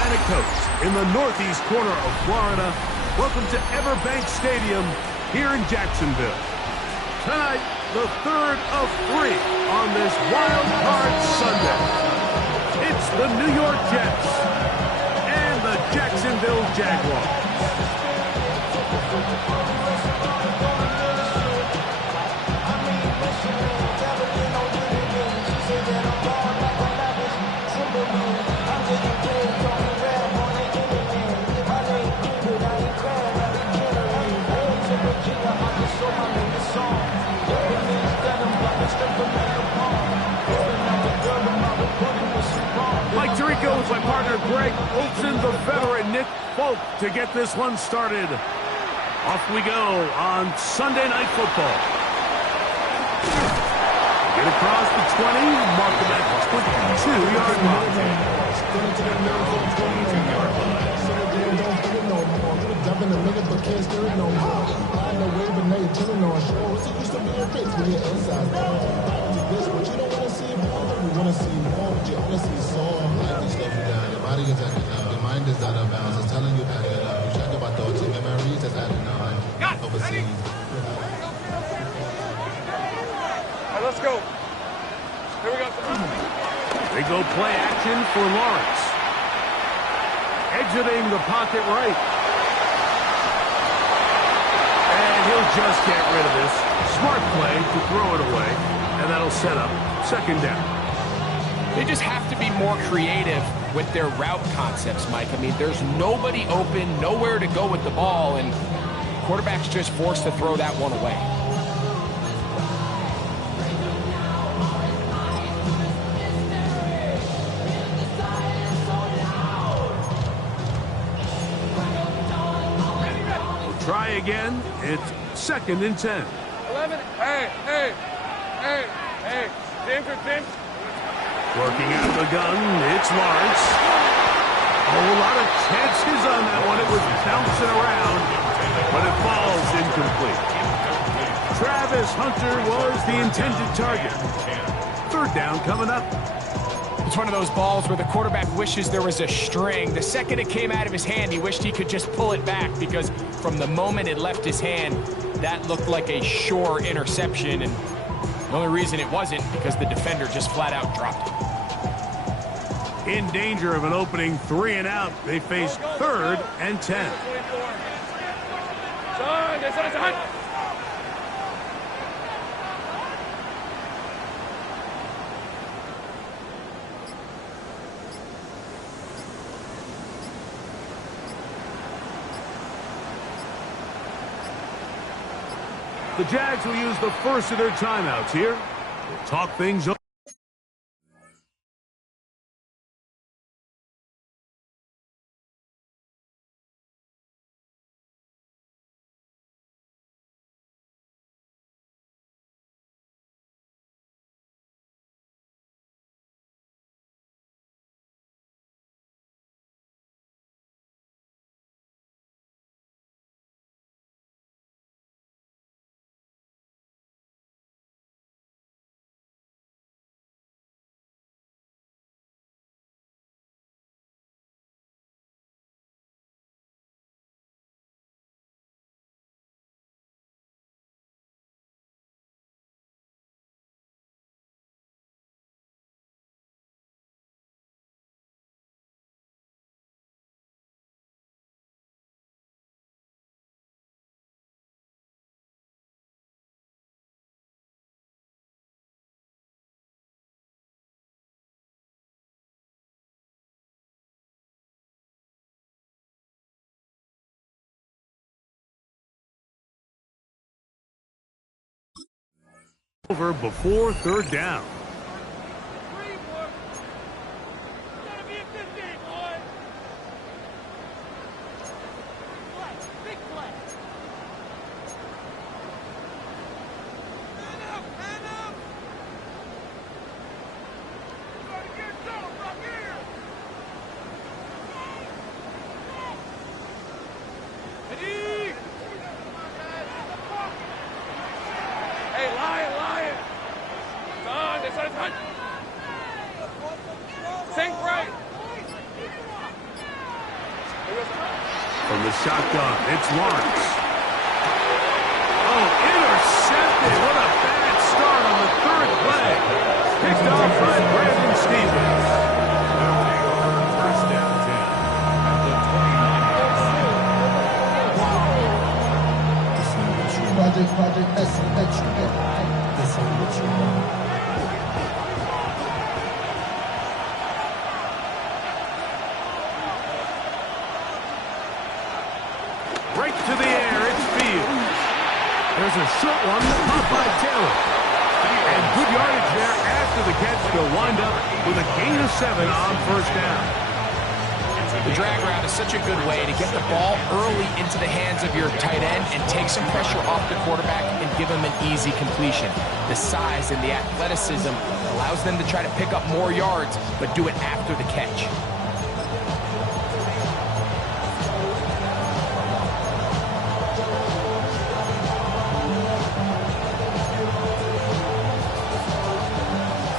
Atlantic coast in the northeast corner of Florida. Welcome to Everbank Stadium here in Jacksonville. Tonight, the third of three on this wild card Sunday. It's the New York Jets and the Jacksonville Jaguars. Mike Tirico with my partner Greg Olson, the veteran Nick Folk to get this one started. Off we go on Sunday Night Football. Get across the 20, mark him at the 22-yard line. Jump in the middle, but can't steer it no more. I know way, but now you're chilling on shores. It used to be a fix when you're inside. This, but you don't want to see more. You want to see more, but you only see some. Life is slowing down. Your body is acting up. Your mind is out of bounds. It's telling you back it up. You check about thoughts and memories that's adding on. Overseas. All right, let's go. Here we go. They go play action for Lawrence. Exiting the pocket right. And he'll just get rid of this. Smart play to throw it away. And that'll set up second down. They just have to be more creative with their route concepts, Mike. I mean, there's nobody open, nowhere to go with the ball, and quarterback's just forced to throw that one away. Try again. It's 2nd and 10. 11. Hey. James. Working out of the gun, it's Lawrence. A whole lot of chances on that one. It was bouncing around, but it falls incomplete. Travis Hunter was the intended target. 3rd down coming up. It's one of those balls where the quarterback wishes there was a string. The second it came out of his hand, he wished he could just pull it back, because from the moment it left his hand, that looked like a sure interception, and the only reason it wasn't because the defender just flat out dropped it. In danger of an opening 3 and out, they face 3rd and 10. Son. The Jags will use the first of their timeouts here. We'll talk things over. Over before 3rd down. Hey, Lion. Son, From the shotgun, it's Lawrence. Oh, intercepted. What a bad start on the third play. Picked off by Brandon Stevens. First down 10 at the 29. Project, that's what you get. This ain't what you want. Right to the air, it's Fields. There's a short one caught by Taylor. And good yardage there after the catch. They'll wind up with a gain of 7 on first down. The drag route is such a good way to get the ball early into the hands of your tight end and take some pressure off the quarterback and give him an easy completion. The size and the athleticism allows them to try to pick up more yards, but do it after the catch.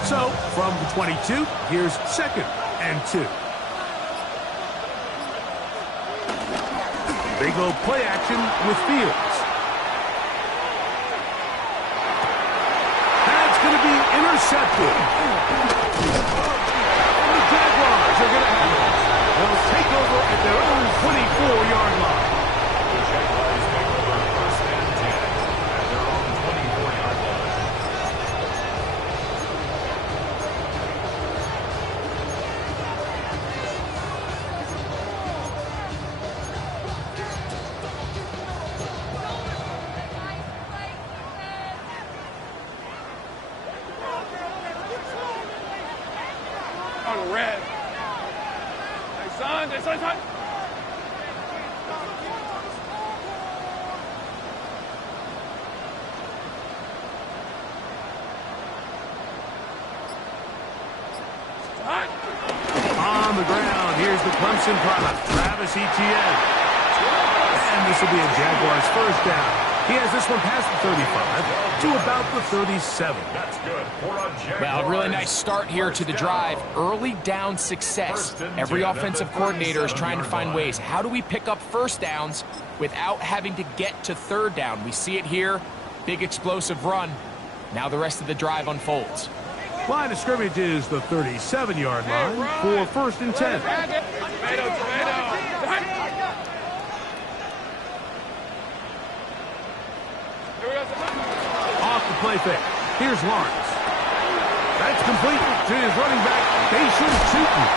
So, from the 22, here's 2nd and 2. They go play action with Fields. That's going to be intercepted. And the Jaguars are going to have it. They'll take over at their own 24-yard line. The Jaguars take over first and 10 at their own 24-yard line. Red. Hey, son. On the ground, here's the Clemson product, Travis Etienne. And this will be a Jaguars first down. He has this one past the 35 to about the 37. That's good. Well, a really nice start here to the drive. Early down success. Every offensive coordinator is trying to find ways. How do we pick up first downs without having to get to third down? We see it here. Big explosive run. Now the rest of the drive unfolds. Line of scrimmage is the 37-yard line for first and 10. Off the play fake. Here's Lawrence. That's complete to his running back, Bayshore Tootin.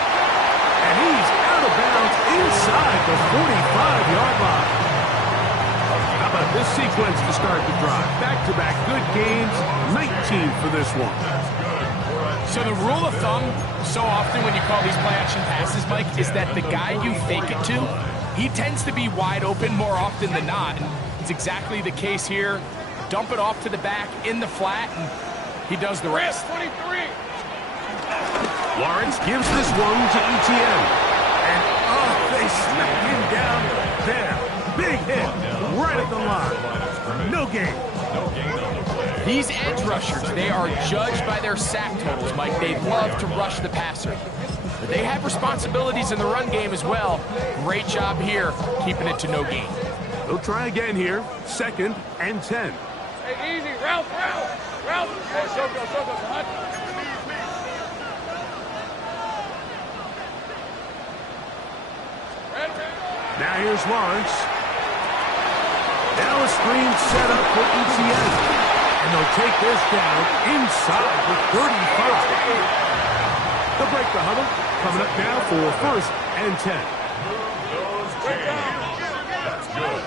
And he's out of bounds inside the 45-yard line. How about this sequence to start the drive? Back-to-back good gains, 19 for this one. So the rule of thumb, so often when you call these play-action passes, Mike, is that the guy you fake it to, he tends to be wide open more often than not. And it's exactly the case here. Dump it off to the back in the flat, and he does the rest. 23. Lawrence gives this one to Etienne. And, they smack him down there. Big hit right at the line. No gain. These edge rushers, they are judged by their sack totals, Mike. They love to rush the passer. But they have responsibilities in the run game as well. Great job here, keeping it to no gain. They'll try again here. 2nd and 10. Hey, easy. Ralph. Hey, Soko, son. Now here's Lawrence. Now a screen set up for Etienne. And they'll take this down inside the 35. They'll break the huddle. Coming up now for first and 10. That's good.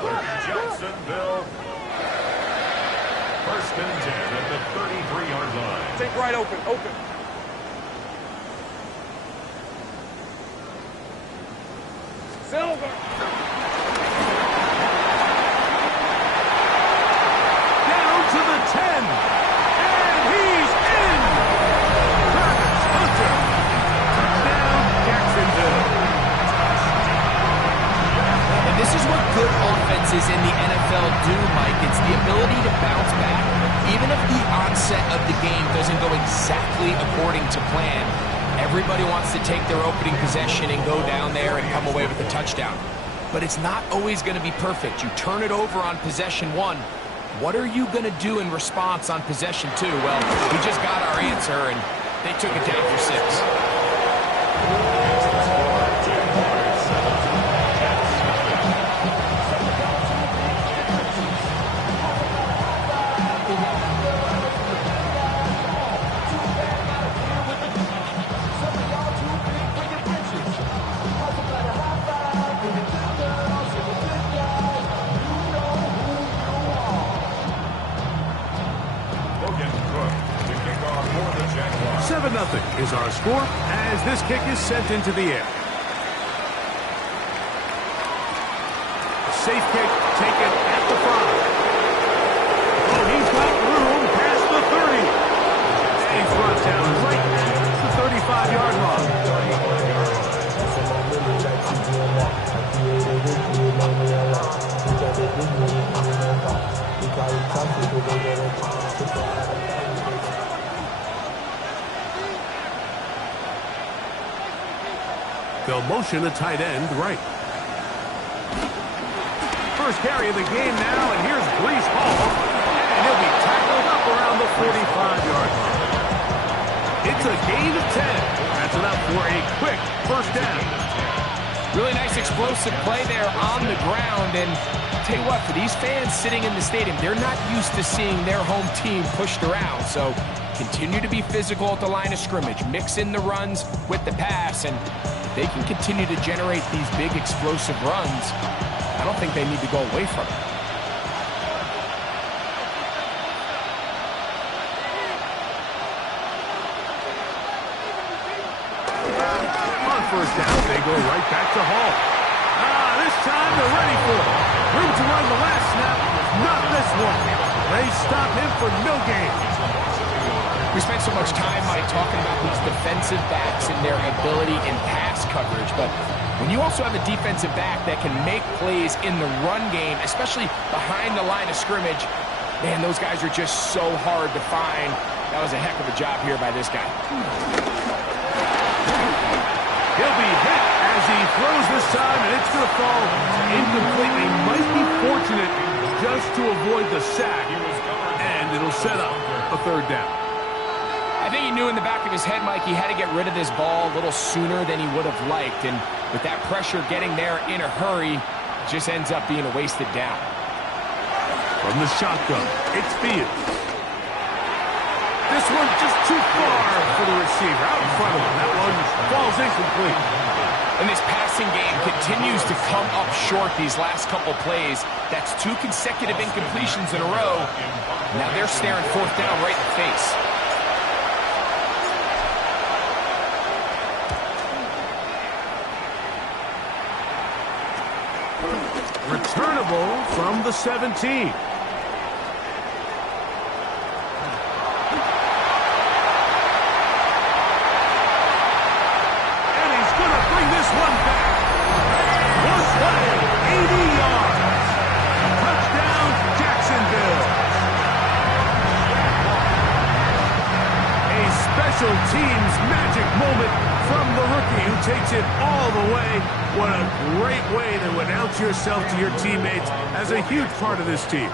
For Jacksonville. First and 10 at the 33-yard line. Take right open. Silver. Down to the 10. And he's in. Travis Hunter. Touchdown, Jacksonville. And this is what good offenses in the NFL do, Mike. It's the ability to bounce back, even if the onset of the game doesn't go exactly according to plan. Everybody wants to take their opening possession and go down there and come away with a touchdown. But it's not always going to be perfect. You turn it over on possession 1. What are you going to do in response on possession 2? Well, we just got our answer, and they took it down for 6. Nothing is our score as this kick is sent into the air. A safe kick taken at the 5. Oh, he's got room past the 30. And he's brought down right at the 35-yard line. They'll motion a tight end right. First carry of the game now, and here's Brees Hall. And he'll be tackled up around the 45-yard line. It's a gain of 10. That's enough for a quick first down. Really nice explosive play there on the ground. And I'll tell you what, for these fans sitting in the stadium, they're not used to seeing their home team pushed around. So continue to be physical at the line of scrimmage. Mix in the runs with the pass, and they can continue to generate these big explosive runs. I don't think they need to go away from it. On first down, they go right back to Hall. This time they're ready for it. Room to run the last snap. Not this one. They stop him for no gain. We spent so much time, Mike, talking about these defensive backs and their ability in pass coverage, but when you also have a defensive back that can make plays in the run game, especially behind the line of scrimmage, man, those guys are just so hard to find. That was a heck of a job here by this guy. He'll be hit as he throws this time, and it's going to fall incomplete. He might be fortunate just to avoid the sack, and it'll set up a third down. I think he knew in the back of his head, Mike, he had to get rid of this ball a little sooner than he would have liked. And with that pressure getting there in a hurry, it just ends up being a wasted down. From the shotgun, it's Fields. This one just too far for the receiver. Out in front of him. That one falls incomplete. And this passing game continues to come up short these last couple plays. That's 2 consecutive incompletions in a row. Now they're staring fourth down right in the face. Returnable from the 17. And he's going to bring this one back. One play, 80 yards. Touchdown, Jacksonville. A special teams magic moment from the rookie who takes it all the way. What a great way to announce yourself to your teammates as a huge part of this team.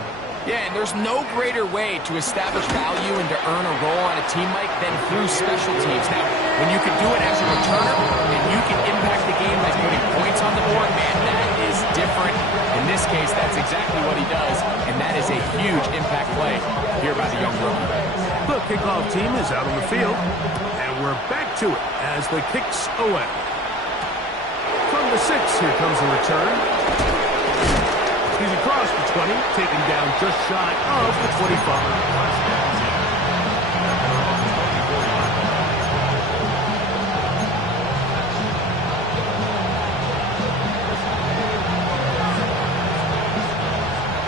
Yeah, and there's no greater way to establish value and to earn a role on a team, Mike, than through special teams. Now, when you can do it as a returner and you can impact the game by putting points on the board, man, that is different. In this case, that's exactly what he does, and that is a huge impact play here by the young rookie. The kickoff team is out on the field, and we're back to it as the kicks away. From the 6, here comes the return. He's across the 20, taken down just shy of the 25.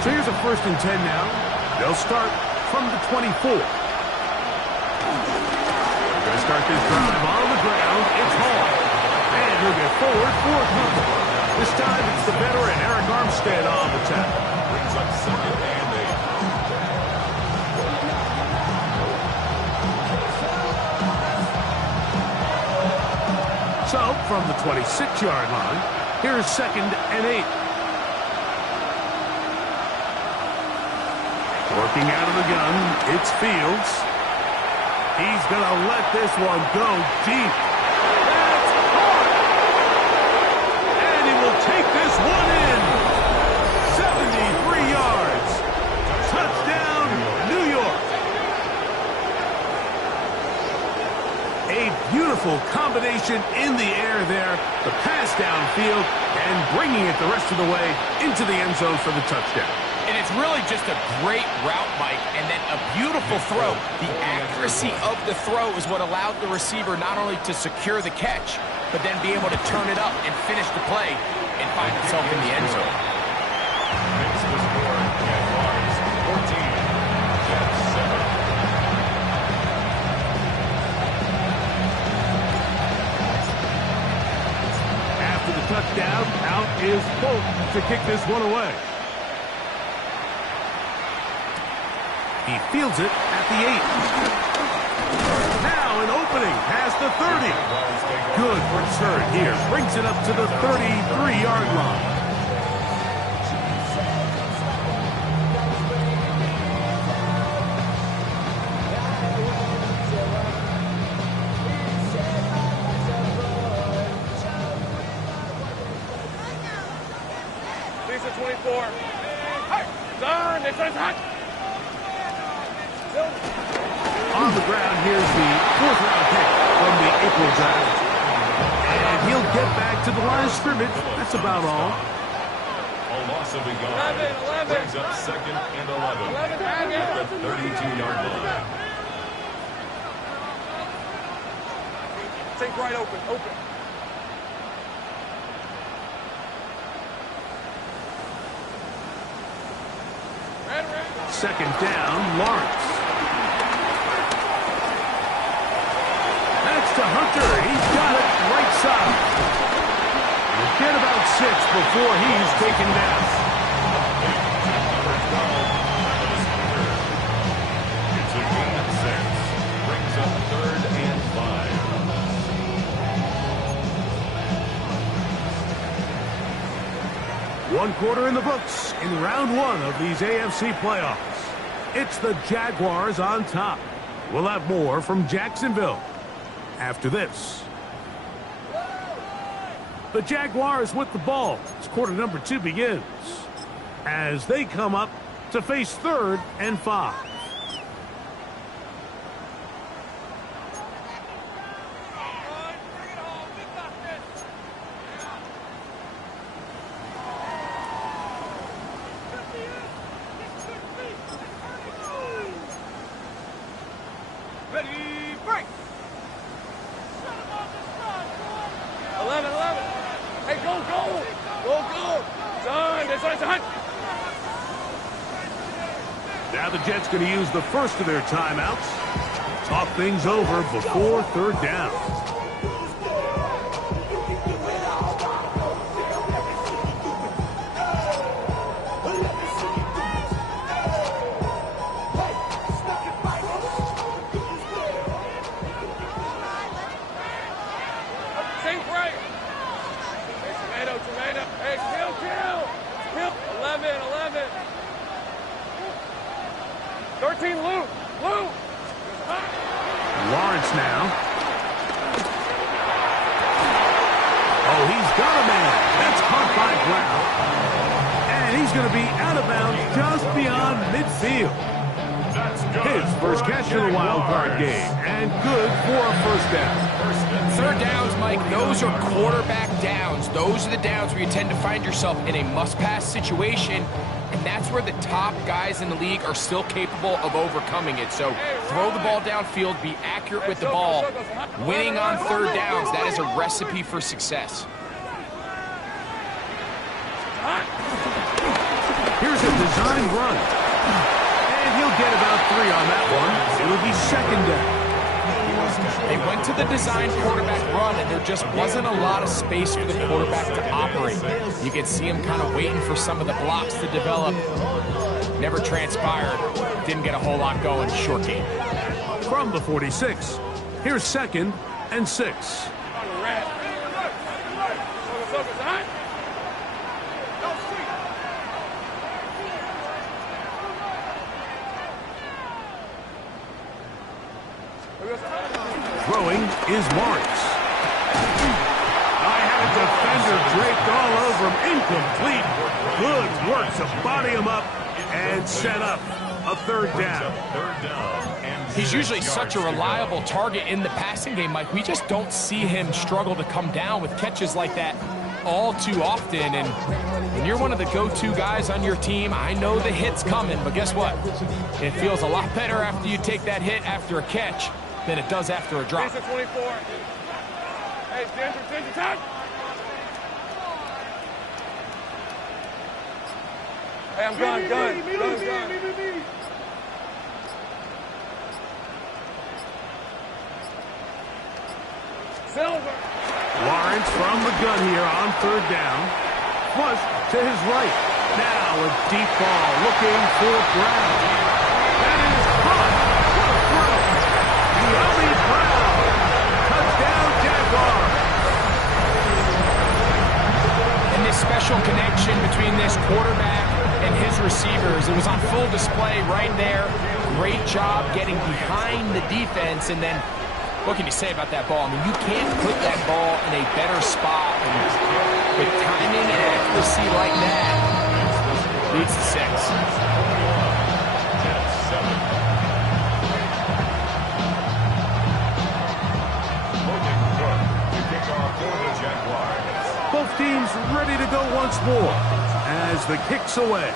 So here's a 1st and 10 now. They'll start from the 24. They're going to start this drive on the ground. It's Hall. And he'll get forward for a couple. This time it's the veteran Eric Armstead on the tackle. Brings up 2nd and 8. 12 from the 26-yard line. Here's 2nd and 8. Working out of the gun, it's Fields. He's going to let this one go deep. That's caught! And he will take this one in. 73 yards. Touchdown, New York. A beautiful combination in the air there. The pass downfield and bringing it the rest of the way into the end zone for the touchdown. And it's really just a great route, Mike, and then a beautiful throw. The accuracy of the throw is what allowed the receiver not only to secure the catch, but then be able to turn it up and finish the play and find himself in the end zone. Makes the score Jaguars 14, Jets 7. After the touchdown, out is Polk to kick this one away. He fields it at the 8. Now an opening past the 30. Good return here. Brings it up to the 33-yard line. These are 24. Hey! Darn, this is hot! On the ground, here's the 4th-round pick from the April draft. And he'll get back to the line of scrimmage. That's about all. A loss of a yard. 11. Brings up 2nd and 11. 11, At the 32-yard line. Take right open. Red. 2nd down, Lawrence. That's to Hunter. He's got it right side. We'll get about 6 before he's taken down. It's a gain of 6. Brings up 3rd and 5. 1 quarter in the books in round 1 of these AFC playoffs. It's the Jaguars on top. We'll have more from Jacksonville after this. The Jaguars with the ball as quarter number 2 begins, as they come up to face 3rd and 5. Ready, break! 11. Hey, go! Darn, this is hot! Now the Jets going to use the first of their timeouts. Talk things over before 3rd down. Sink right! Hey, tomato! Hey, kill! 11! 13, Lou! Lawrence now. Oh, he's got a man. That's caught by Brown. And he's going to be out of bounds just beyond midfield. His first catch in the wild card game. And good for a 1st down. 3rd downs, Mike, those are quarterback downs. Those are the downs where you tend to find yourself in a must-pass situation, and that's where the top guys in the league are still capable of overcoming it. So throw the ball downfield, be accurate with the ball. Winning on 3rd downs, that is a recipe for success. Here's a design run. And he'll get about 3 on that one. It'll be 2nd down. They went to the design quarterback run, and there just wasn't a lot of space for the quarterback to operate. You could see him kind of waiting for some of the blocks to develop. Never transpired. Didn't get a whole lot going. Short game. From the 46, here's 2nd and 6. Throwing is Lawrence. I had a defender draped all over him. Incomplete. Good work to body him up and set up a third down. He's usually such a reliable target in the passing game, Mike. We just don't see him struggle to come down with catches like that all too often. And when you're one of the go-to guys on your team, I know the hit's coming, but guess what? It feels a lot better after you take that hit after a catch than it does after a drop. 24. Hey, stand time. Hey, I'm gun. Silver. Lawrence from the gun here on third down. Flush to his right. Now a deep ball looking for Brown. That is caught. What a throw. Yummy Brown. Touchdown Jaguars. And this special connection between this quarterback and his receivers, it was on full display right there. Great job getting behind the defense, and then what can you say about that ball? I mean, you can't put that ball in a better spot. And with timing and accuracy like that, leads to 6. Both teams ready to go once more as the kick's away.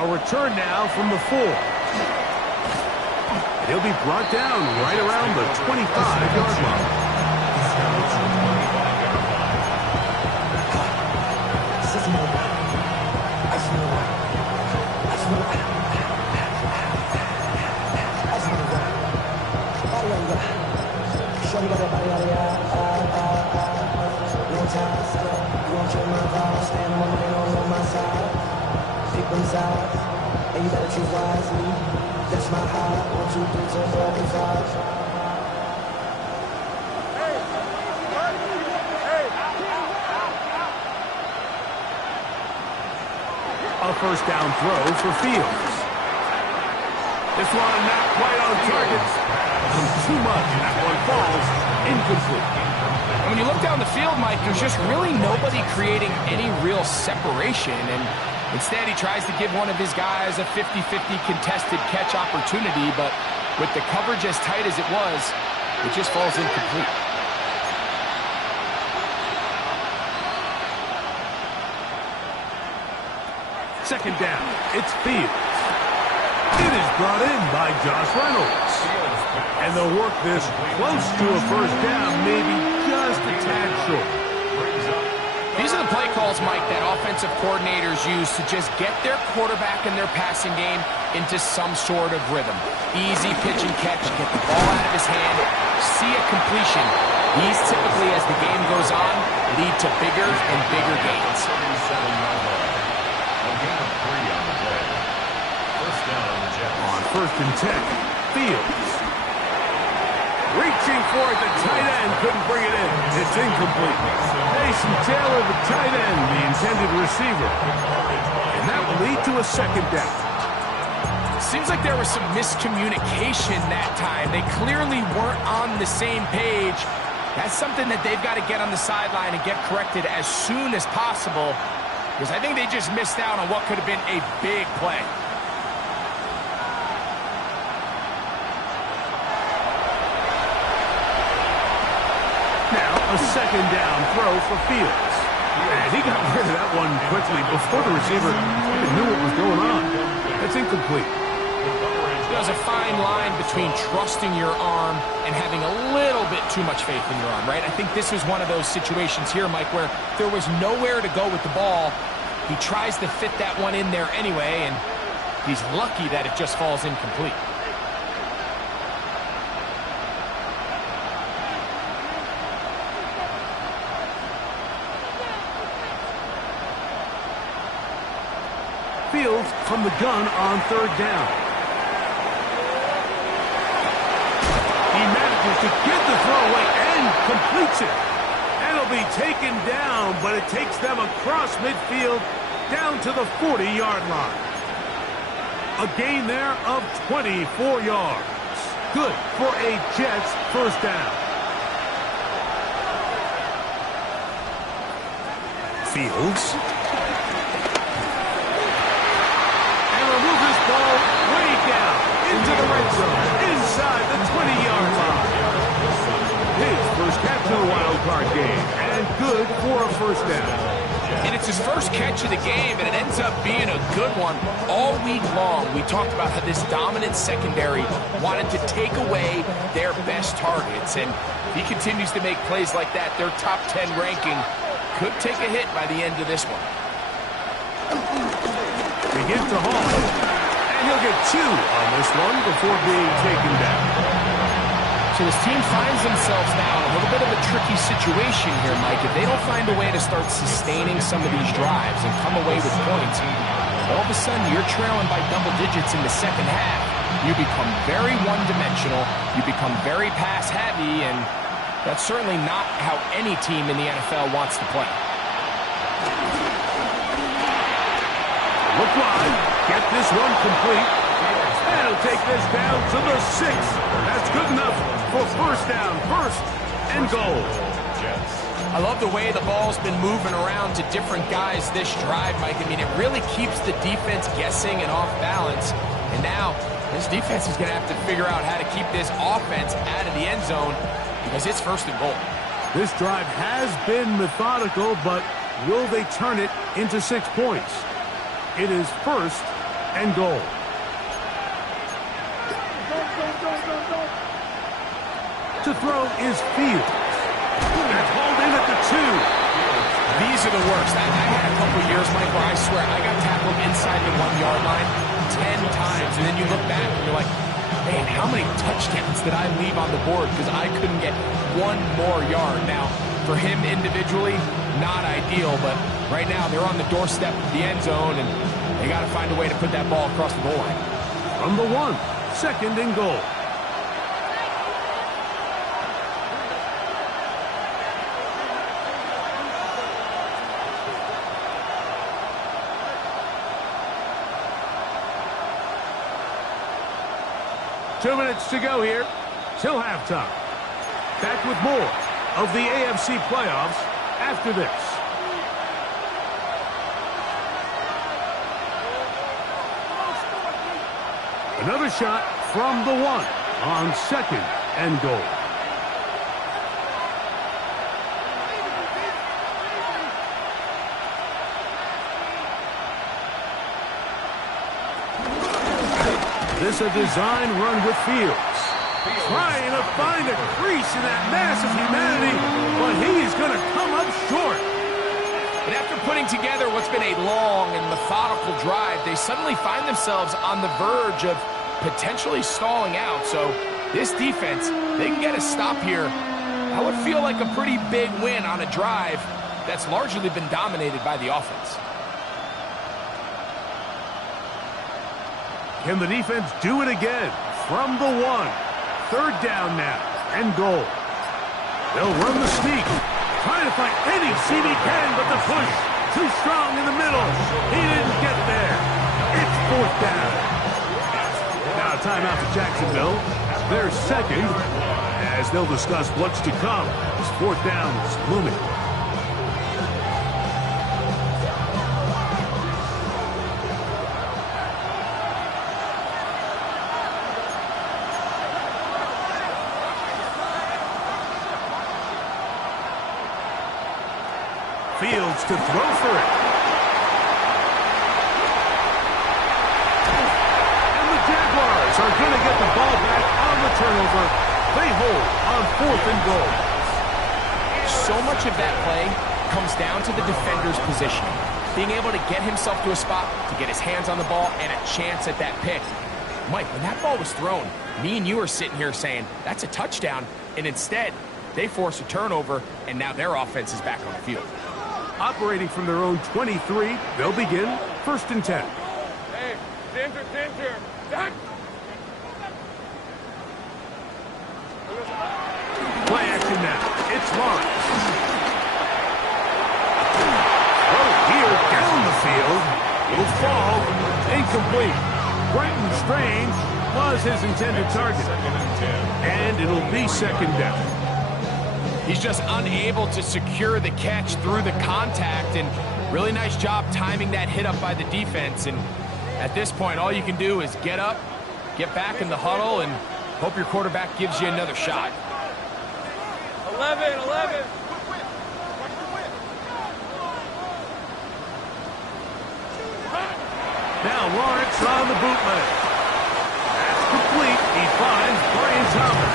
A return now from the 4. He'll be brought down right around the 25-yard line. And you better choose wisely. That's my heart. 1, 2, 3, 4, 5. A first down throw for Fields. This one not quite on target. Too much. That one falls incomplete. And when you look down the field, Mike, there's just really nobody creating any real separation. And instead, he tries to give one of his guys a 50-50 contested catch opportunity, but with the coverage as tight as it was, it just falls incomplete. Second down, it's Fields. It is brought in by Josh Reynolds. And they'll work this close to a first down, maybe just a tad short. These are the play calls, Mike, that offensive coordinators use to just get their quarterback and their passing game into some sort of rhythm. Easy pitch and catch, get the ball out of his hand, see a completion. These typically, as the game goes on, lead to bigger and bigger gains. On first and 10, Fields. Reaching for it, the tight end couldn't bring it in. It's incomplete. Mason Taylor, the tight end, the intended receiver. And that will lead to a second down. Seems like there was some miscommunication that time. They clearly weren't on the same page. That's something that they've got to get on the sideline and get corrected as soon as possible, because I think they just missed out on what could have been a big play. A second down throw for Fields. And he got rid of that one quickly before the receiver even knew what was going on. That's incomplete. There's a fine line between trusting your arm and having a little bit too much faith in your arm, right? I think this is one of those situations here, Mike, where there was nowhere to go with the ball. He tries to fit that one in there anyway, and he's lucky that it just falls incomplete. Fields from the gun on third down. He manages to get the throw away and completes it. They'll be taken down, but it takes them across midfield down to the 40-yard line. A gain there of 24 yards. Good for a Jets first down. Fields. And will move this ball way down into the red zone, inside the 20-yard line. His first catch of the wild card game, and good for a first down. And it's his first catch of the game, and it ends up being a good one. All week long, we talked about how this dominant secondary wanted to take away their best targets. And if he continues to make plays like that, their top 10 ranking could take a hit by the end of this one. We get to Hall, and he'll get 2 on this one before being taken down. So this team finds themselves now in a little bit of a tricky situation here, Mike. If they don't find a way to start sustaining some of these drives and come away with points, all of a sudden you're trailing by double digits in the second half. You become very one-dimensional, you become very pass-heavy, and that's certainly not how any team in the NFL wants to play. Look wide, get this one complete. And he'll take this down to the 6. That's good enough for first down, first and goal. I love the way the ball's been moving around to different guys this drive, Mike. I mean, it really keeps the defense guessing and off balance. And now, this defense is going to have to figure out how to keep this offense out of the end zone because it's first and goal. This drive has been methodical, but will they turn it into 6 points? It is first and goal. To throw is Fields. That's hauled in at the 2. These are the worst. I had a couple of years, Mike, where I swear I got tackled inside the 1-yard line 10 times, and then you look back and you're like, man, how many touchdowns did I leave on the board because I couldn't get one more yard? Now, for him individually, not ideal, but right now they're on the doorstep of the end zone, and they got to find a way to put that ball across the goal line. From the 1, second and goal. Two minutes to go here till halftime. Back with more of the AFC playoffs after this. Another shot from the 1 on second and goal. This a design run with Fields. Trying to find a crease in that mass of humanity, but he's going to come up short. And after putting together what's been a long and methodical drive, they suddenly find themselves on the verge of potentially stalling out. So this defense, they can get a stop here. That would feel like a pretty big win on a drive that's largely been dominated by the offense. Can the defense do it again? From the 1. Third down now and goal. They'll run the sneak. Trying to find any seam he can, but the push too strong in the middle. He didn't get there. It's fourth down. Now timeout to Jacksonville. They're second as they'll discuss what's to come as fourth down is looming. Fields to throw for it. And the Jaguars are going to get the ball back on the turnover. They hold on fourth and goal. So much of that play comes down to the defender's positioning. Being able to get himself to a spot, to get his hands on the ball, and a chance at that pick. Mike, when that ball was thrown, me and you are sitting here saying, that's a touchdown. And instead, they force a turnover, and now their offense is back on the field. Operating from their own 23, they'll begin first and 10. Hey, danger. Done. Play action now. It's Lawrence. will fall incomplete. Brenton Strange was his intended target. And it'll be second down. He's just unable to secure the catch through the contact, and really nice job timing that hit up by the defense. And at this point, all you can do is get up, get back in the huddle, and hope your quarterback gives you another shot. 11. Now Lawrence on the bootleg. That's complete. He finds Brian Thomas.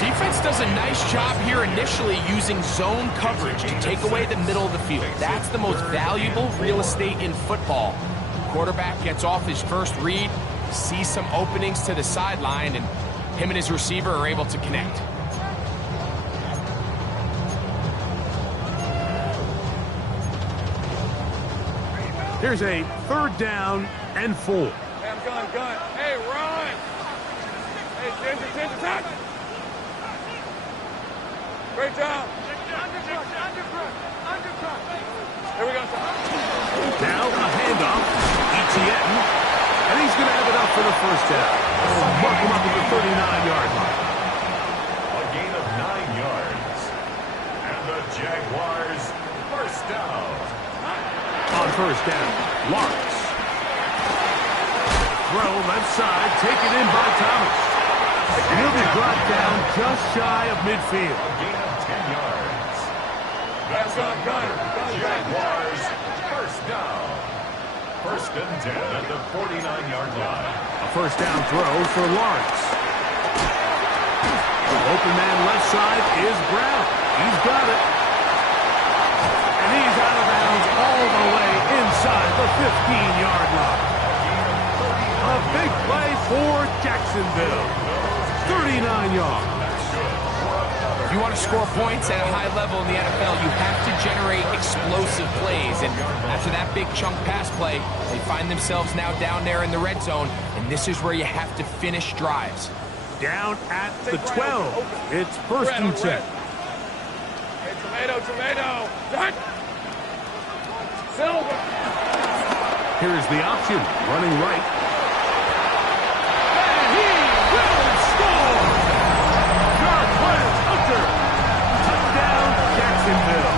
Defense does a nice job here initially using zone coverage to take away the middle of the field. That's the most valuable real estate in football. Quarterback gets off his first read, sees some openings to the sideline, and him and his receiver are able to connect. Here's a 3rd down and 4. Hey, I'm gun. Hey, run. Hey, Ginger, touch. Great job. Here we go. Now a handoff. Etienne. And he's going to have it up for the first down. Mark him up at the 39-yard line. A gain of 9 yards. And the Jaguars first down. On first down, Lawrence. Throw left side, taken in by Thomas. And he'll be brought down just shy of midfield. A gain of 10 yards. That's a Jaguars first down. 1st and 10 at the 49-yard line. A first down throw for Lawrence. Open man left side is Brown. He's got it. And he's out of bounds all the way inside the 15-yard line. A big play for Jacksonville. 39 yards. If you want to score points at a high level in the NFL, you have to generate explosive plays. And after that big chunk pass play, they find themselves now down there in the red zone. And this is where you have to finish drives. Down at the 12. It's 1st and 10. Hey, tomato. Done. Silver. Here's the option, running right. And he will score! Gauntlet Hunter. Touchdown, Jacksonville.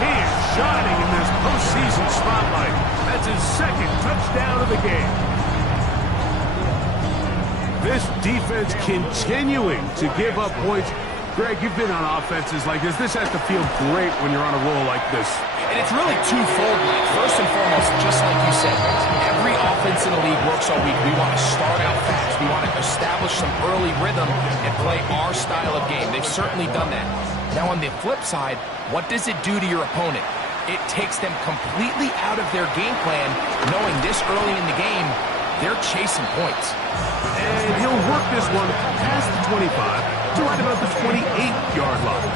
He is shining in this postseason spotlight. That's his 2nd touchdown of the game. This defense continuing to give up points. Greg, you've been on offenses like this. This has to feel great when you're on a roll like this. And it's really twofold, Mike. First and foremost, just like you said, every offense in the league works all week. We want to start out fast. We want to establish some early rhythm and play our style of game. They've certainly done that. Now, on the flip side, what does it do to your opponent? It takes them completely out of their game plan, knowing this early in the game, they're chasing points. And he'll work this one past the 25 to right about the 28-yard line.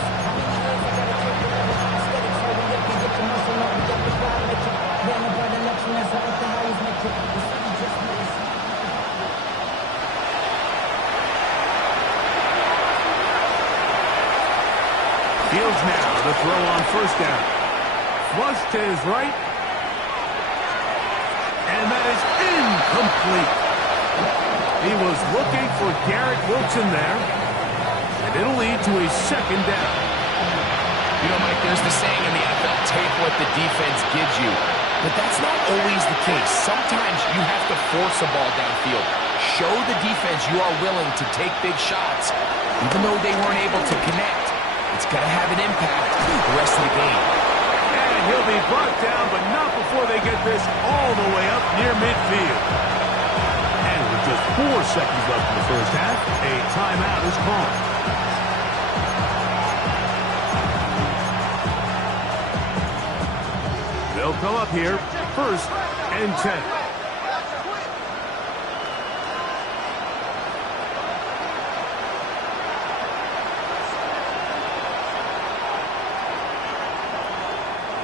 Fields now the throw on first down. Flush to his right. And that is incomplete. He was looking for Garrett Wilson there. And it'll lead to a second down. You know, Mike, there's the saying in the NFL, take what the defense gives you. But that's not always the case. Sometimes you have to force a ball downfield. Show the defense you are willing to take big shots. Even though they weren't able to connect, it's going to have an impact the rest of the game. And he'll be brought down, but not before they get this all the way up near midfield. And with just 4 seconds left in the first half, a timeout is called. They'll come up here, 1st and 10.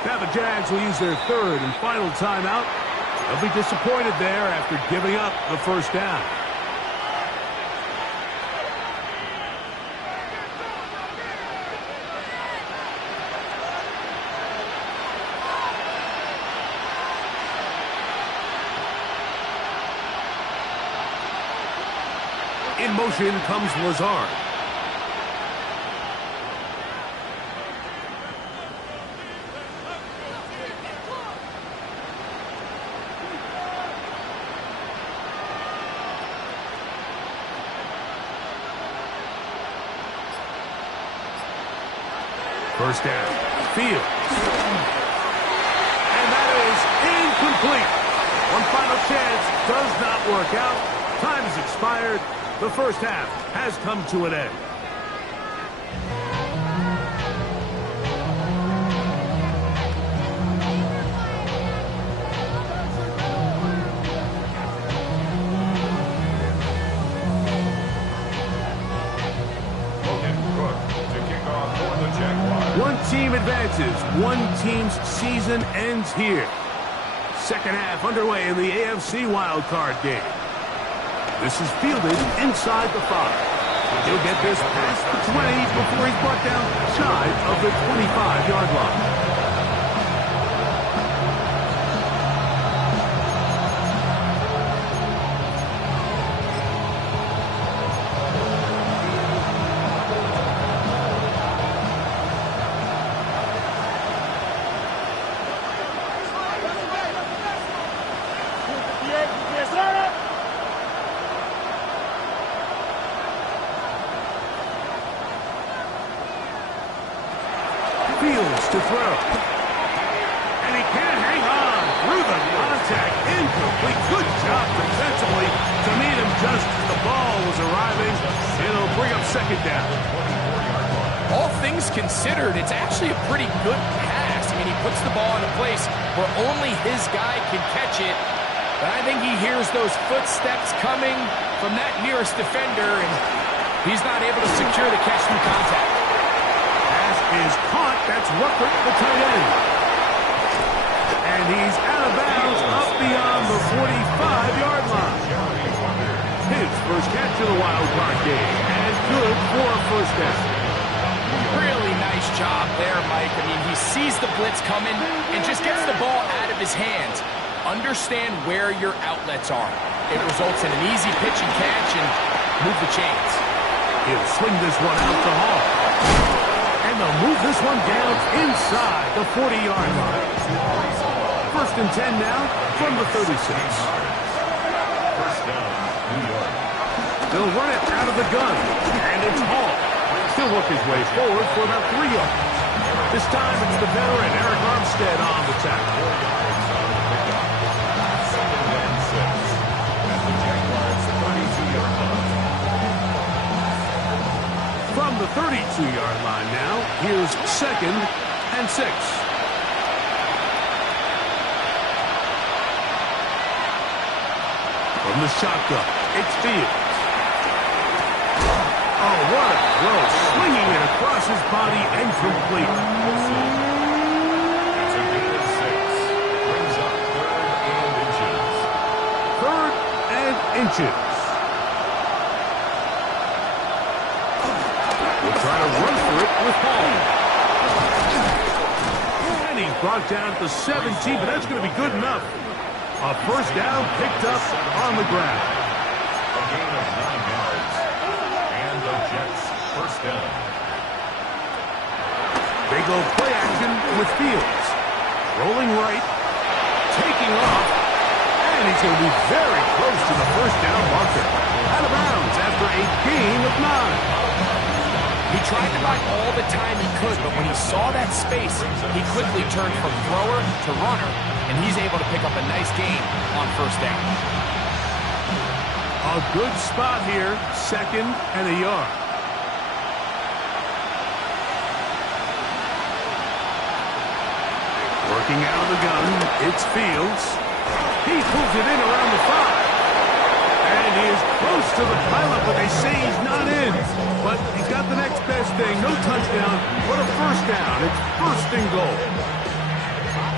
Now the Jags will use their 3rd and final timeout. They'll be disappointed there after giving up the first down. in motion comes Lazard. First down. Fields. And that is incomplete. One final chance does not work out. Time has expired. The first half has come to an end. One team advances. One team's season ends here. Second half underway in the AFC wildcard game. This is fielded inside the 5. He'll get this past the 20 before he's brought down shy of the 25-yard line. Fields to throw. And he can't hang on through the contact. Incomplete. Good job defensively to meet him just as the ball was arriving. It'll bring up second down. All things considered, it's actually a pretty good pass. I mean, he puts the ball in a place where only his guy can catch it. But I think he hears those footsteps coming from that nearest defender, and he's not able to secure the catch through contact. Is caught. That's Rucker, the tight end. And he's out of bounds up beyond the 45-yard line. His first catch of the wild card game. And good for a first down. Really nice job there, Mike. I mean, he sees the blitz coming and just gets the ball out of his hands. Understand where your outlets are. It results in an easy pitch and catch and move the chains. He'll swing this one out to Hall. And they'll move this one down inside the 40-yard line. First and 10 now from the 36. First down, New York. They'll run it out of the gun. And it's Hall. He'll work his way forward for about 3 yards. This time it's the veteran Eric Armstead on the tackle. 4 yards on the pickup. Second and 6. At the Jaguars' 32-yard line. From the 32-yard line now, here's second and 6. From the shotgun, it's Fields. Oh, what a throw. Swinging it across his body and complete. That's a gain of 6. Brings up 3rd and inches. 3rd and inches. Try to run for it with Hall. And he's brought down at the 17, but that's going to be good enough. A first down picked up on the ground. A gain of 9 yards. And the Jets first down. They go play action with Fields. Rolling right. Taking off. And he's going to be very close to the first down marker. Out of bounds after a gain of 9. He tried to buy all the time he could, but when he saw that space, he quickly turned from thrower to runner, and he's able to pick up a nice gain on first down. A good spot here, 2nd and a yard. Working out of the gun, it's Fields. He pulls it in around the 5. And he is close to the pilot, but they say he's not in. But he's got the next best thing. No touchdown, but a first down. It's 1st and goal.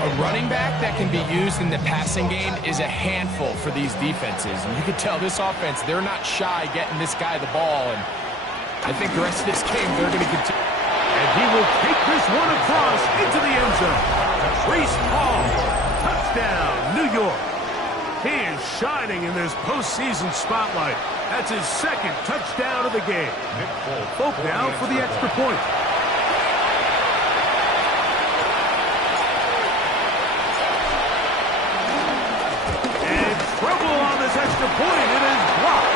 A running back that can be used in the passing game is a handful for these defenses. And you can tell this offense, they're not shy getting this guy the ball. And I think the rest of this game, they're going to continue. And he will take this one across into the end zone. Breece Hall. Touchdown, New York. He is shining in this postseason spotlight. That's his second touchdown of the game. Folk now for the extra point. And trouble on this extra point. It is blocked.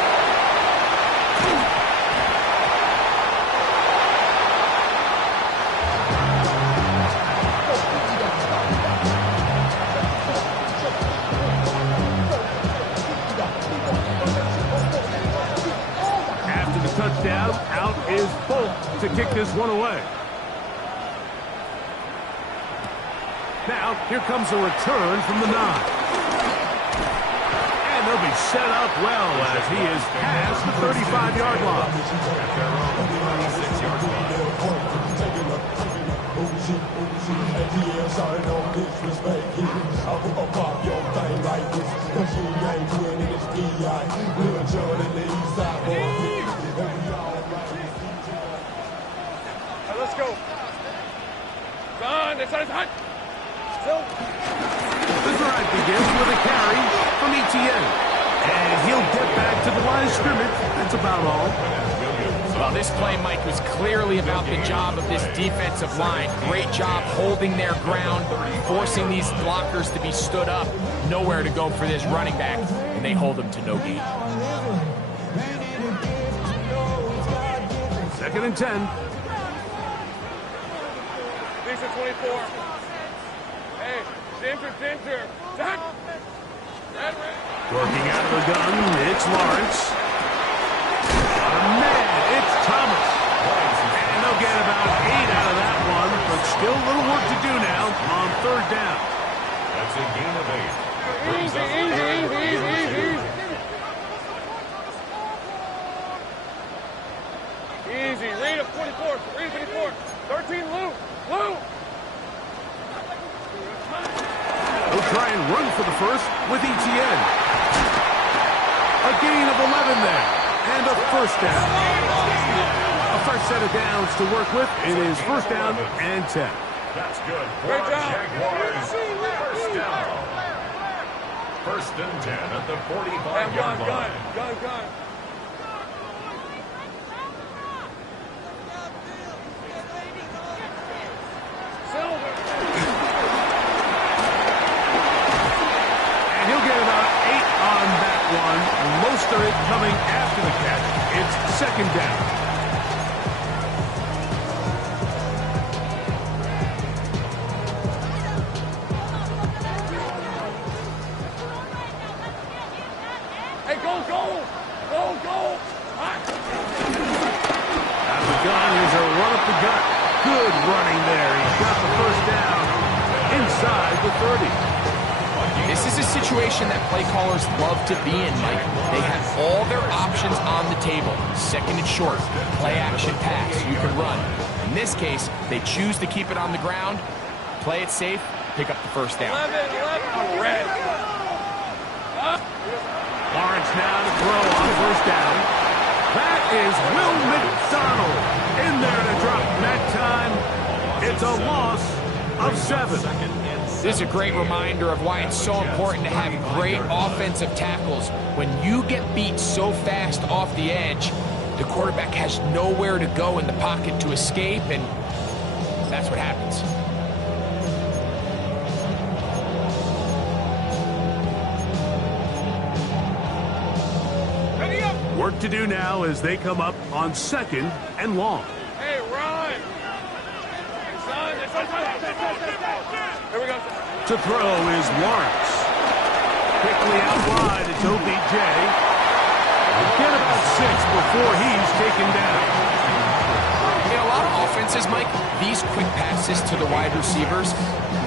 Touchdown, out is Folk to kick this one away. Now, here comes a return from the 9. And they'll be set up well as he is past the 35-yard line. Let's go. Run, it's hot. Still. The drive begins with a carry from Etienne. And he'll get back to the line of scrimmage. That's about all. Well, this play, Mike, was clearly about the job of this defensive line. Great job holding their ground, forcing these blockers to be stood up. Nowhere to go for this running back, and they hold him to no gain. 2nd and 10. Decent 24. Hey, Ginger. Zach. Working out of the gun, it's Lawrence. Man, it's Thomas. And they'll get about 8 out of that one, but still a little work to do now on 3rd down. That's a gain of 8. Easy. Read a 24. Read a 24. 13, Lou. They'll try and run for the first with Etienne. A gain of 11 there. And a first down. A fresh set of downs to work with. It is 1st down and 10. That's good. Great job. Jaguars. First down. 1st and 10 at the 45-yard line. Gun. Silver. And he'll get about 8 on that one. Most of it coming after the catch. It's 2nd down. Hey, go. Hot. Out of the gun, here's a run up the gut. Good running there. He's got the 1st down inside the 30. This is a situation that play callers love to be in, Mike. They have all their options on the table. 2nd and short, play action pass, you can run. In this case, they choose to keep it on the ground, play it safe, pick up the 1st down. 11, red. Lawrence now to throw on 1st down. That is Will McDonald in there to drop. That time, it's a loss of 7. This is a great reminder of why it's so important to have great offensive tackles. When you get beat so fast off the edge, the quarterback has nowhere to go in the pocket to escape, and that's what happens. Ready up. Work to do now as they come up on 2nd and long. Hey, run. Here we go. To throw is Lawrence. Quickly out wide, it's OBJ. Get about 6 before he's taken down. In a lot of offenses, Mike, these quick passes to the wide receivers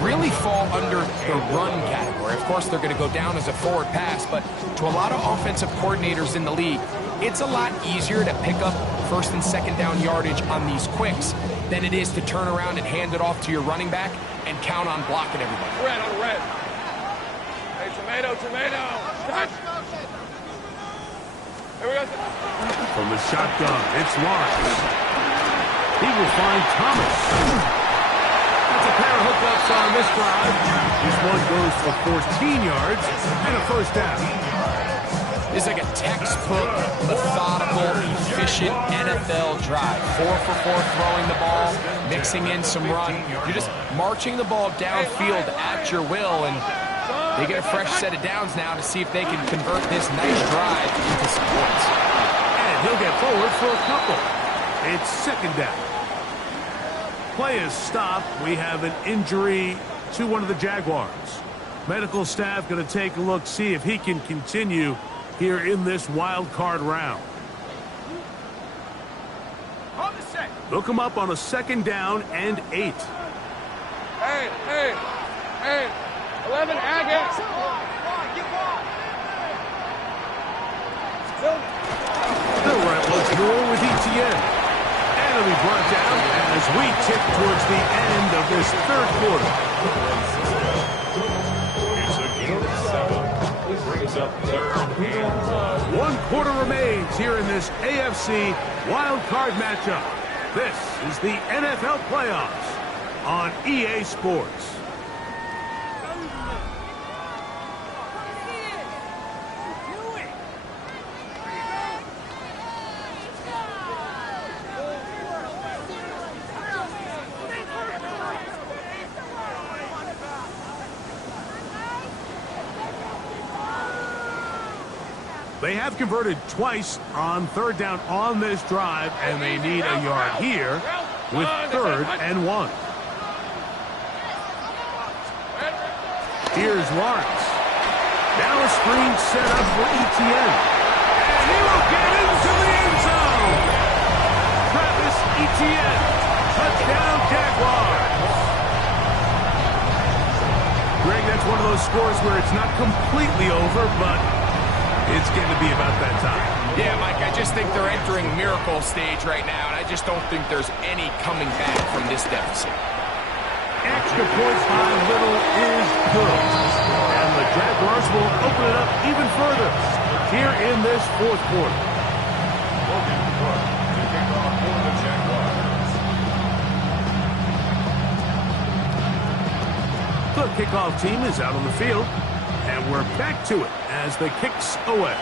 really fall under the run category. Of course, they're going to go down as a forward pass, but to a lot of offensive coordinators in the league, it's a lot easier to pick up 1st and 2nd down yardage on these quicks than it is to turn around and hand it off to your running back and count on blocking everybody. Red on red. Hey, tomato. Touch. Here we go. From the shotgun, it's Lawrence. He will find Thomas. That's a pair of hookups on this drive. This one goes for 14 yards and a first down. This is like a textbook, methodical, efficient NFL drive. 4 for 4 throwing the ball, mixing in some run. You're just marching the ball downfield at your will, and they get a fresh set of downs now to see if they can convert this nice drive into some points. And he'll get forward for a couple. It's second down. Play is stopped. We have an injury to one of the Jaguars. Medical staff going to take a look, see if he can continue here in this wild card round. Look him up on a second down and 8. Hey, 11 Agate. Still right once more with Etienne. And he'll be brought down as we tick towards the end of this third quarter. It's a game of 7. Brings up third and 1 quarter remains here in this AFC wild card matchup. This is the NFL playoffs on EA Sports. They have converted twice on third down on this drive, and they need a yard here with 3rd and 1. Here's Lawrence. Now a screen set up for Etienne. And he will get into the end zone. Travis Etienne. Touchdown, Jaguars. Greg, that's one of those scores where it's not completely over, but it's getting to be about that time. Yeah, Mike, I just think they're entering miracle stage right now, and I just don't think there's any coming back from this deficit. Extra points by Little is good. And the Jaguars will open it up even further here in this fourth quarter. Logan Cook to kick off for the Jaguars. The kickoff team is out on the field, and we're back to it as the kicks away.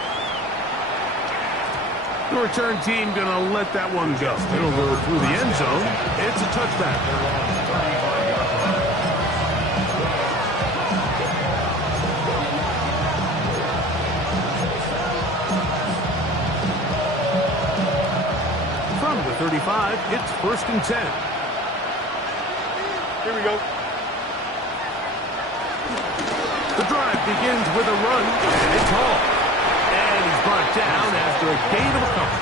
The return team going to let that one go. It'll go through the end zone. It's a touchback. From the 35, it's 1st and 10. Here we go. The drive begins with a run, and it's hauled. And he's brought down after a gain of a couple.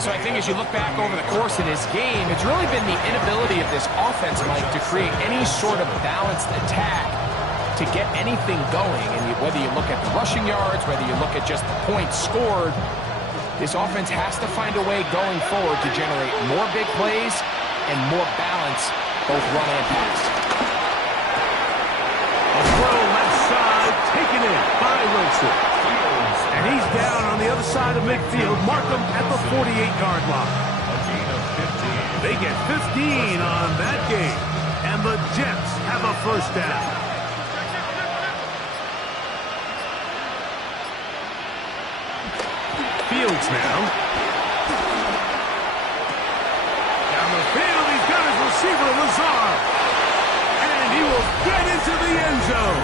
So I think as you look back over the course of this game, it's really been the inability of this offense, Mike, to create any sort of balanced attack to get anything going. And whether you look at the rushing yards, whether you look at just the points scored, this offense has to find a way going forward to generate more big plays and more balance, both run and pass. A throw left side, taken in by Wilson. And he's down on the other side of midfield. Mark him at the 48-yard line. They get 15 on that game. And the Jets have a first down. Fields now. Down the field, he's got his receiver, Lazar. And he will get into the end zone.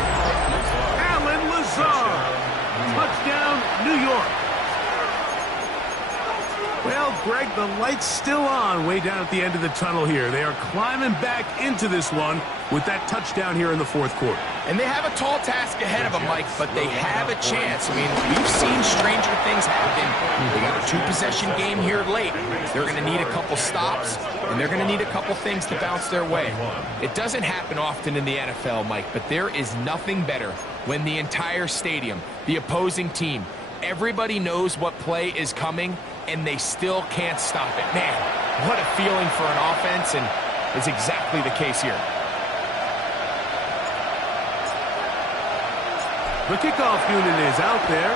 Alan Lazar. Touchdown, New York. Well, Greg, the light's still on way down at the end of the tunnel here. They are climbing back into this one with that touchdown here in the fourth quarter. And they have a tall task ahead of them, Mike, but they have a chance. I mean, we've seen stranger things happen. They got a 2-possession game here late. They're going to need a couple stops, and they're going to need a couple things to bounce their way. It doesn't happen often in the NFL, Mike, but there is nothing better when the entire stadium, the opposing team, everybody knows what play is coming, and they still can't stop it. Man, what a feeling for an offense, and it's exactly the case here. The kickoff unit is out there,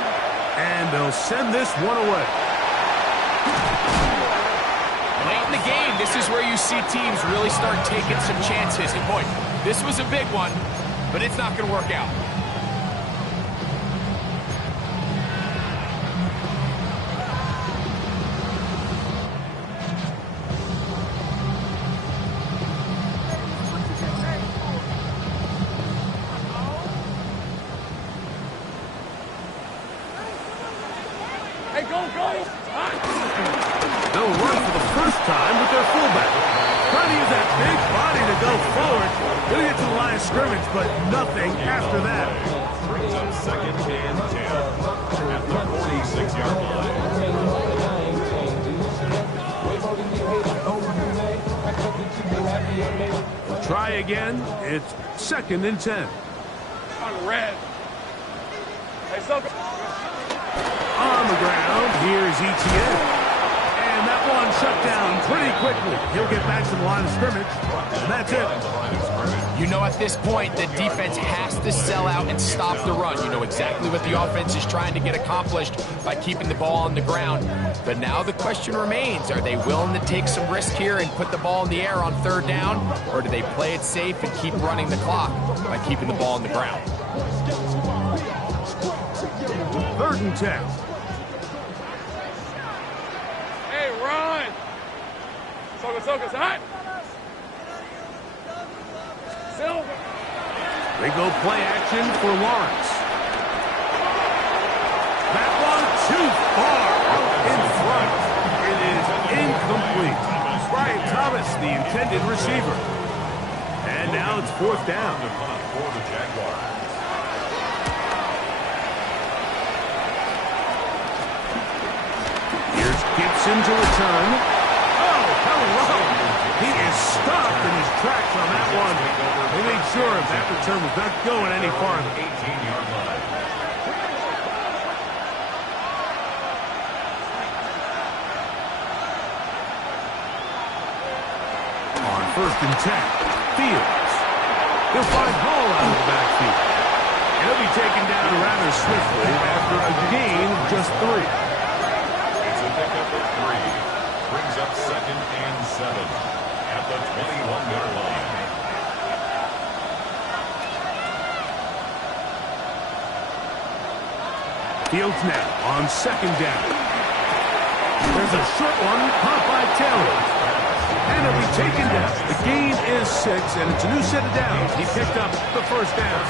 and they'll send this one away. Late in the game, this is where you see teams really start taking some chances. And boy, this was a big one. but it's not going to work out. Hey, go! They'll run for the first time with their fullback. Trying to use that big body to go forward. Gonna get to the line of scrimmage, but nothing after that. Brings up second and 10 at the 46-yard line. Try again. It's second and 10. On red. Hey, so On the ground, here's ETN. And that one shut down pretty quickly. He'll get back to the line of scrimmage, and that's it. You know, at this point, the defense has to sell out and stop the run. You know exactly what the offense is trying to get accomplished by keeping the ball on the ground. But now the question remains, are they willing to take some risk here and put the ball in the air on third down, or do they play it safe and keep running the clock by keeping the ball on the ground? Third and 10. hey, run! Soka, hot! Silver! They go play action for Lawrence. That one too far out in front. It is incomplete. Brian Thomas, the intended receiver. And now it's fourth down. For the Jaguars. Here's Gibson to return. Oh, hello! He is stopped in his tracks on that one. They made sure that return was not going any farther. 18-yard line. On first and 10, Fields. He'll find Hall out of the backfield. And he'll be taken down rather swiftly after a gain of just 3. It's a pickup of 3. Brings up second and 7 at the 21-yard line. Fields now on second down. There's a short one caught by Taylor. And he'll be taken down. The gain is 6, and it's a new set of downs. He picked up the first down.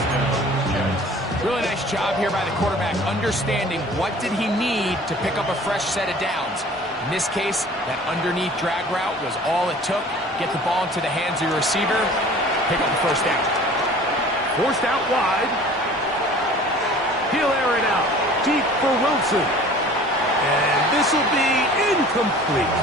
Really nice job here by the quarterback, understanding what did he need to pick up a fresh set of downs. In this case, that underneath drag route was all it took. Get the ball into the hands of your receiver, pick up the first down. Forced out wide. He'll air it out. Deep for Wilson. And this will be incomplete.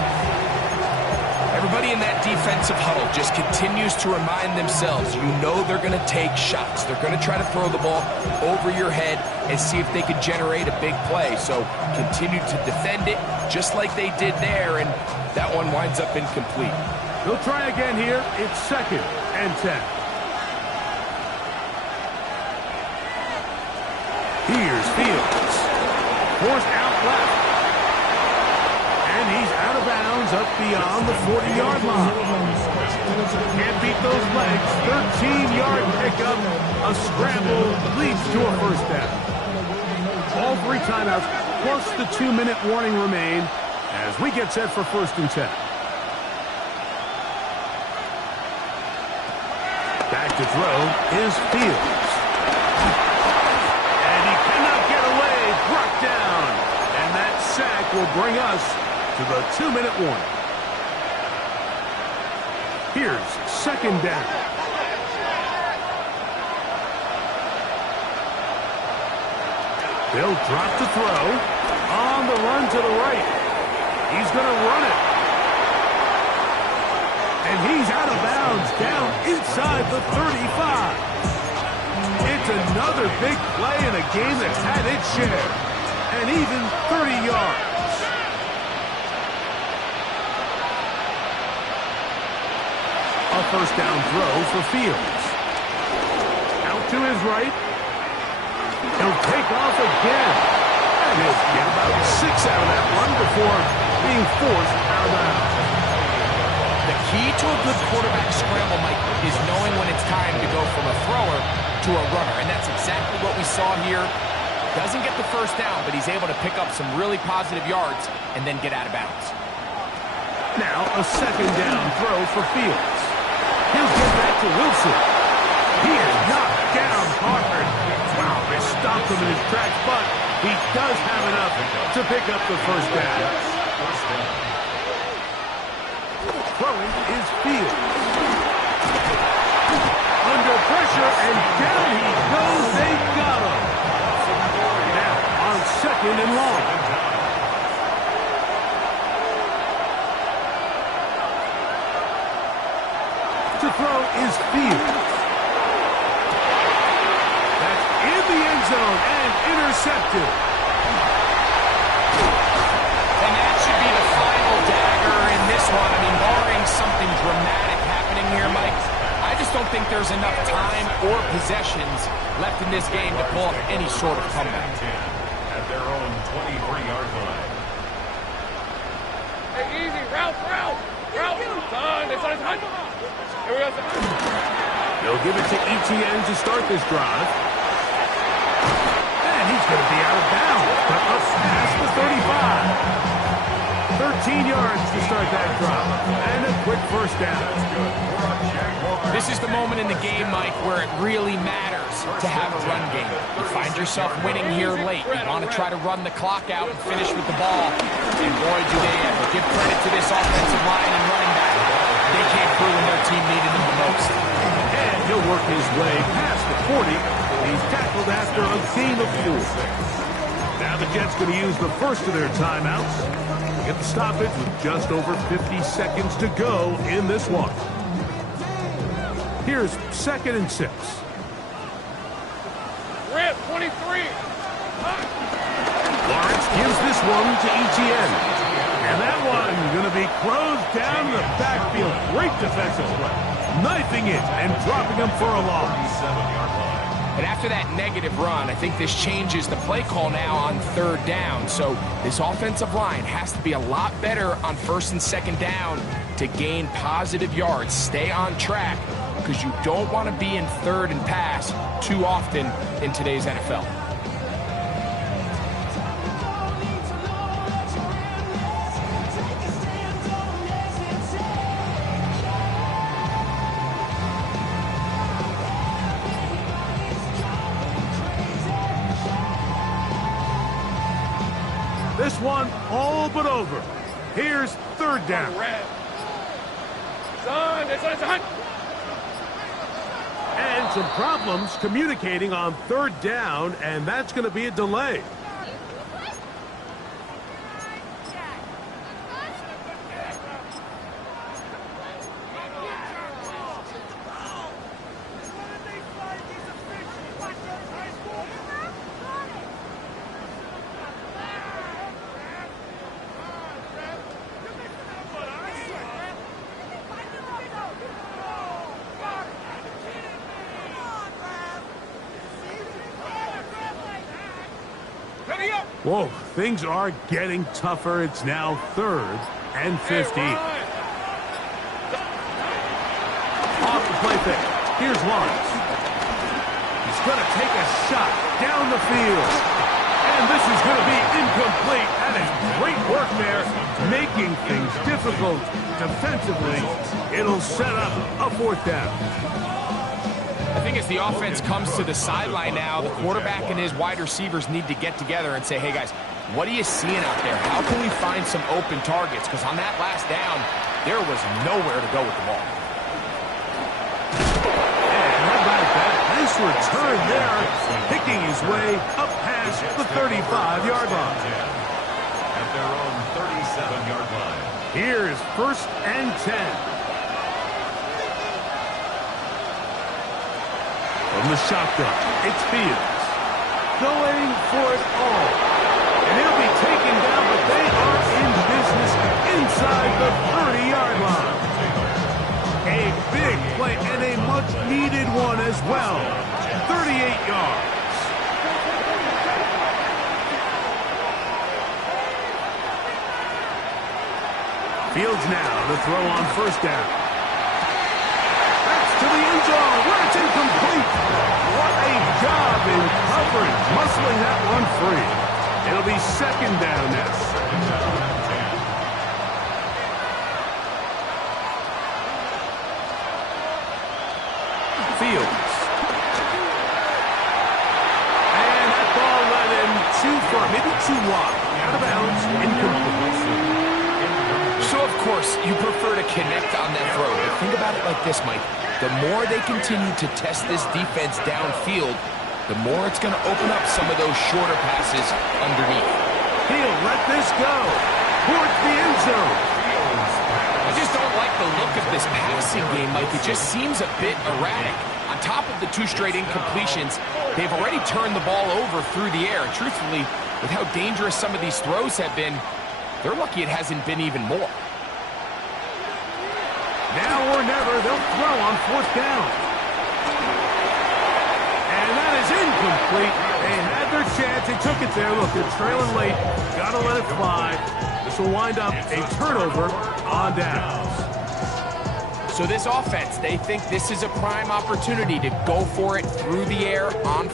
Everybody in that defensive huddle just continues to remind themselves, you know they're going to take shots. They're going to try to throw the ball over your head and see if they can generate a big play. So continue to defend it just like they did there, and that one winds up incomplete. They'll try again here. It's second and 10. Here's Fields. Forced out left. And he's out of bounds up beyond the 40-yard line. Can't beat those legs. 13-yard pickup. A scramble leads to a first down. All 3 timeouts plus the 2-minute warning remain as we get set for first and 10. Back to throw is Fields. And he cannot get away. Brought down. And that sack will bring us to the 2-minute warning. Here's second down. They'll drop to throw. On the run to the right. He's going to run it. And he's out of bounds down inside the 35. It's another big play in a game that's had its share. And even 30 yards. A first down throw for Fields. Out to his right. He'll take off again. And he'll get about 6 out of that one before being forced out of bounds. The key to a good quarterback scramble, Mike, is knowing when it's time to go from a thrower to a saw here. Doesn't get the first down, but he's able to pick up some really positive yards and then get out of bounds. Now a second down throw for Fields. He'll get back to Wilson. He is knocked down hard. Wow, they stopped him in his tracks, but he does have enough to pick up the first down. Throwing is Fields. Under pressure, and down he goes. They got him. Now on second and long. To throw is Fields. That's in the end zone and intercepted. And that should be the final dagger in this one. I mean, barring something dramatic happening here, Mike, I just don't think there's enough time or possessions left in this game to pull off any sort of comeback. At their own 23-yard line. Hey, easy. Route. Son, it's on his hunt. Here we go, son. They'll give it to ETN to start this drive. And he's going to be out of bounds, but up past the 35. 13 yards to start that drive. And a quick first down. This is the moment in the game, Mike, where it really matters to have a run game. You find yourself winning here late. You want to try to run the clock out and finish with the ball. And boy, do they ever. Give credit to this offensive line and running back. They came through when their team needed them the most. And he'll work his way past the 40. He's tackled after a gain of 4. Now the Jets going to use the first of their timeouts. Get the stoppage with just over 50 seconds to go in this one. Here's 2nd and 6. Rip, 23. Lawrence gives this one to ETN. And that one going to be closed down the backfield. Great defensive play. Knifing it and dropping him for a loss. 7-yard line. And after that negative run, I think this changes the play call now on 3rd down. So this offensive line has to be a lot better on 1st and 2nd down to gain positive yards. Stay on track because you don't want to be in 3rd and pass too often in today's NFL. This one all but over. Here's 3rd down. Son, it's on his hunt. And some problems communicating on 3rd down, and that's going to be a delay. Whoa, things are getting tougher. It's now 3rd and 15. Off the play fake. Here's Lawrence. He's going to take a shot down the field. And this is going to be incomplete. That is great work there, making things difficult defensively. It'll set up a 4th down. I think as the offense comes to the sideline now, the quarterback and his wide receivers need to get together and say, hey, guys, what are you seeing out there? How can we find some open targets? Because on that last down, there was nowhere to go with the ball. And how about that nice return there, picking his way up past the 35-yard line. At their own 37-yard line. Here's 1st and 10. From the shotgun, it's Fields. Going for it all. And he'll be taken down, but they are in business inside the 30-yard line. A big play and a much-needed one as well. 38 yards. Fields now to throw on 1st down. To the end zone, where it's incomplete. What a job in coverage. second down now. Second down and 10. Fields. And that ball went in too far, maybe too wide. Out of bounds, incomplete. So, of course, you prefer to connect on that throw. But think about it like this, Mike. The more they continue to test this defense downfield, the more it's going to open up some of those shorter passes underneath. He'll let this go towards the end zone. I just don't like the look of this passing game, Mike. It just seems a bit erratic. On top of the 2 straight incompletions, they've already turned the ball over through the air. Truthfully, with how dangerous some of these throws have been, they're lucky it hasn't been even more. Now or never, they'll throw on 4th down. And that is incomplete. They had their chance. They took it there. Look, they're trailing late. Got to let it fly. This will wind up a turnover on downs. So this offense, they think this is a prime opportunity to go for it through the air on